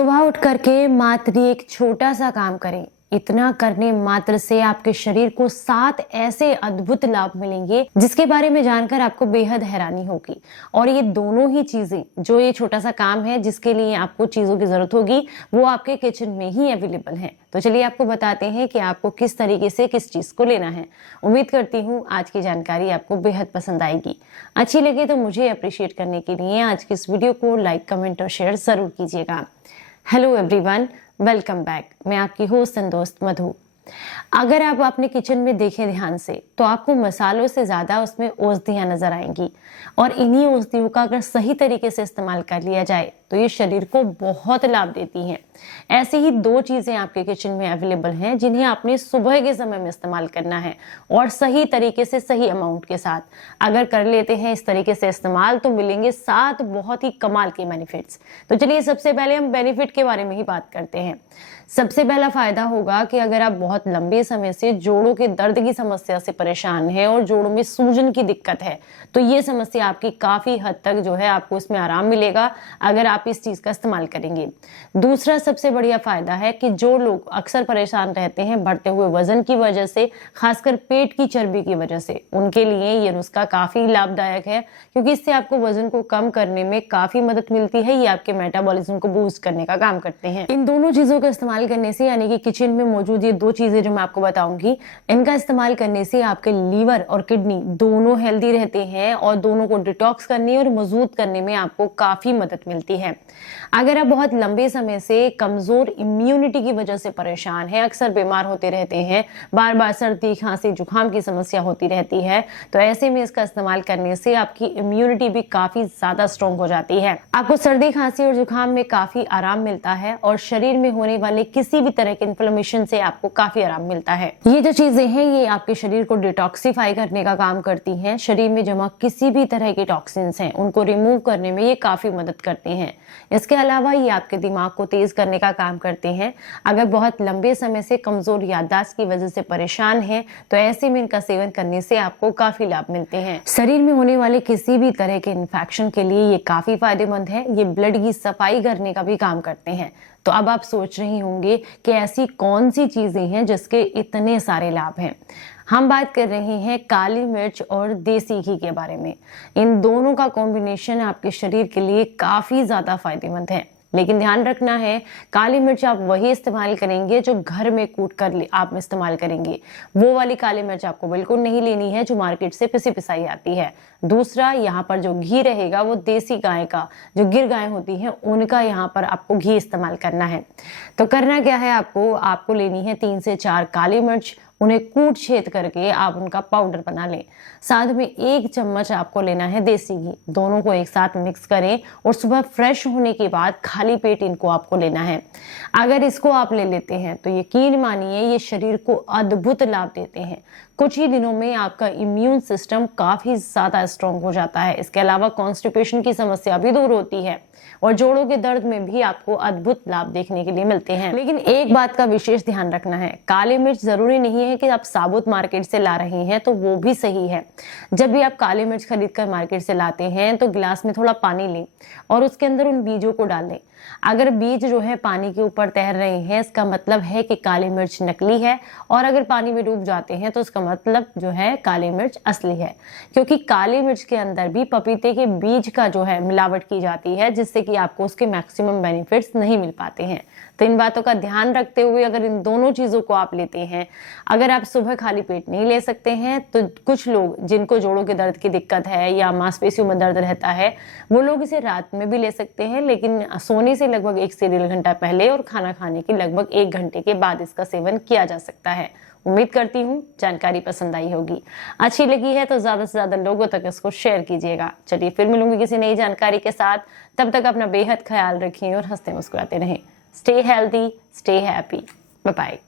सुबह उठ करके मात्र एक छोटा सा काम करें। इतना करने मात्र से आपके शरीर को 7 ऐसे अद्भुत लाभ मिलेंगे जिसके बारे में जानकर आपको बेहद हैरानी होगी। और ये दोनों ही चीजें, जो ये छोटा सा काम है जिसके लिए आपको चीजों की जरूरत होगी, वो आपके किचन में ही अवेलेबल है। तो चलिए आपको बताते हैं कि आपको किस तरीके से किस चीज को लेना है। उम्मीद करती हूँ आज की जानकारी आपको बेहद पसंद आएगी। अच्छी लगे तो मुझे अप्रिशिएट करने के लिए आज की इस वीडियो को लाइक, कमेंट और शेयर जरूर कीजिएगा। Hello everyone, welcome back. मैं आपकी होस्ट एंड दोस्त मधु। अगर आप अपने किचन में देखें ध्यान से तो आपको मसालों से ज्यादा उसमें औषधियां नजर आएंगी। और इन्हीं औषधियों का अगर सही तरीके से इस्तेमाल कर लिया जाए तो ये शरीर को बहुत लाभ देती हैं। ऐसी ही 2 चीजें आपके किचन में अवेलेबल हैं जिन्हें आपने सुबह के समय में इस्तेमाल करना है और सही तरीके से, सही अमाउंट के साथ। अगर कर लेते हैं इस तरीके से इस्तेमाल तो मिलेंगे 7 बहुत ही कमाल के बेनिफिट्स। तो चलिए सबसे पहले हम बेनिफिट के बारे में ही बात करते हैं। सबसे पहला फायदा होगा कि अगर आप बहुत लंबे समय से जोड़ों के दर्द की समस्या से परेशान हैं और जोड़ों में सूजन की दिक्कत है तो ये समस्या आपकी काफी हद तक जो है आपको इसमें आराम मिलेगा अगर आप इस चीज का इस्तेमाल करेंगे। दूसरा सबसे बढ़िया फायदा है कि जो लोग अक्सर परेशान रहते हैं बढ़ते हुए वजन की वजह से, खासकर पेट की चर्बी की वजह से, उनके लिए ये नुस्खा काफी लाभदायक है क्योंकि इससे आपको वजन को कम करने में काफी मदद मिलती है। ये आपके मेटाबॉलिज्म को बूस्ट करने का काम करते हैं। इन दोनों चीजों का इस्तेमाल करने से, यानी कि किचन में मौजूद ये 2 चीजें जो मैं आपको बताऊंगी, इनका इस्तेमाल करने से आपके लीवर और किडनी दोनों हेल्दी रहते हैं और दोनों को डिटॉक्स करने और मजबूत करने में आपको काफी मदद मिलती है। अगर आप बहुत लंबे समय से कमजोर इम्यूनिटी की वजह से परेशान हैं, अक्सर बीमार होते रहते हैं, बार बार सर्दी, खांसी, जुकाम की समस्या होती रहती है, तो ऐसे में इसका इस्तेमाल करने से आपकी इम्यूनिटी भी काफी ज्यादा स्ट्रॉन्ग हो जाती है। आपको सर्दी, खांसी और जुकाम में काफी आराम मिलता है और शरीर में होने वाले किसी भी तरह के इन्फ्लेमेशन से आपको काफी आराम मिलता है। ये जो चीजें हैं ये आपके शरीर को डिटॉक्सिफाई करने का काम करती हैं। शरीर में जमा किसी भी तरह के टॉक्सिन्स हैं उनको रिमूव करने में ये काफी मदद करते हैं। इसके अलावा ये आपके दिमाग को तेज करने का काम करते हैं। अगर बहुत लंबे समय से कमजोर याददाश्त की वजह से परेशान हैं तो ऐसे में इनका सेवन करने से आपको काफी लाभ मिलते हैं। शरीर में होने वाले किसी भी तरह के इन्फेक्शन के लिए ये काफी फायदेमंद है। ये ब्लड की सफाई करने का भी काम करते हैं। तो अब आप सोच रही होंगे कि ऐसी कौन सी चीजें हैं जिसके इतने सारे लाभ हैं। हम बात कर रहे हैं काली मिर्च और देसी घी के बारे में। इन दोनों का कॉम्बिनेशन आपके शरीर के लिए काफी ज्यादा फायदेमंद है। लेकिन ध्यान रखना है, काली मिर्च आप वही इस्तेमाल करेंगे जो घर में कूट कर आप इस्तेमाल करेंगे। वो वाली काली मिर्च आपको बिल्कुल नहीं लेनी है जो मार्केट से पिसी पिसाई आती है। दूसरा, यहाँ पर जो घी रहेगा वो देसी गाय का, जो गिर गाय होती है उनका यहाँ पर आपको घी इस्तेमाल करना है। तो करना क्या है, आपको लेनी है 3 से 4 काली मिर्च। उन्हें कूट छेद करके आप उनका पाउडर बना लें। साथ में 1 चम्मच आपको लेना है देसी घी। दोनों को एक साथ मिक्स करें और सुबह फ्रेश होने के बाद खाली पेट इनको आपको लेना है। अगर इसको आप ले लेते हैं तो यकीन मानिए ये शरीर को अद्भुत लाभ देते हैं। कुछ ही दिनों में आपका इम्यून सिस्टम काफी ज्यादा स्ट्रॉन्ग हो जाता है। इसके अलावा कॉन्स्टिपेशन की समस्या भी दूर होती है और जोड़ों के दर्द में भी आपको अद्भुत लाभ देखने के लिए मिलते हैं। लेकिन एक बात का विशेष ध्यान रखना है, काली मिर्च जरूरी नहीं है कि आप साबुत मार्केट से ला रहे हैं तो वो भी सही है। जब भी आप काली मिर्च खरीद कर मार्केट से लाते हैं तो गिलास में थोड़ा पानी लें और उसके अंदर उन बीजों को डाल दें। अगर बीज जो है पानी के ऊपर तैर रहे हैं इसका मतलब है कि काली मिर्च नकली है, और अगर पानी में डूब जाते हैं तो उसका मतलब जो है काली मिर्च असली है। क्योंकि काली मिर्च के अंदर भी पपीते के बीज का जो है मिलावट की जाती है जिससे कि आपको उसके मैक्सिमम बेनिफिट्स नहीं मिल पाते हैं। तो इन बातों का ध्यान रखते हुए अगर इन दोनों चीजों को आप लेते हैं, अगर आप सुबह खाली पेट नहीं ले सकते हैं तो कुछ लोग जिनको जोड़ों के दर्द की दिक्कत है या मांसपेशियों में दर्द रहता है वो लोग इसे रात में भी ले सकते हैं, लेकिन सोने से लगभग 1 से 1.5 घंटा पहले और खाना खाने के लगभग 1 घंटे के बाद इसका सेवन किया जा सकता है। उम्मीद करती हूँ जानकारी पसंद आई होगी। अच्छी लगी है तो ज्यादा से ज्यादा लोगों तक इसको शेयर कीजिएगा। चलिए फिर मिलूंगी किसी नई जानकारी के साथ। तब तक अपना बेहद ख्याल रखिए और हंसते मुस्कुराते रहें। Stay healthy, stay happy. Bye bye.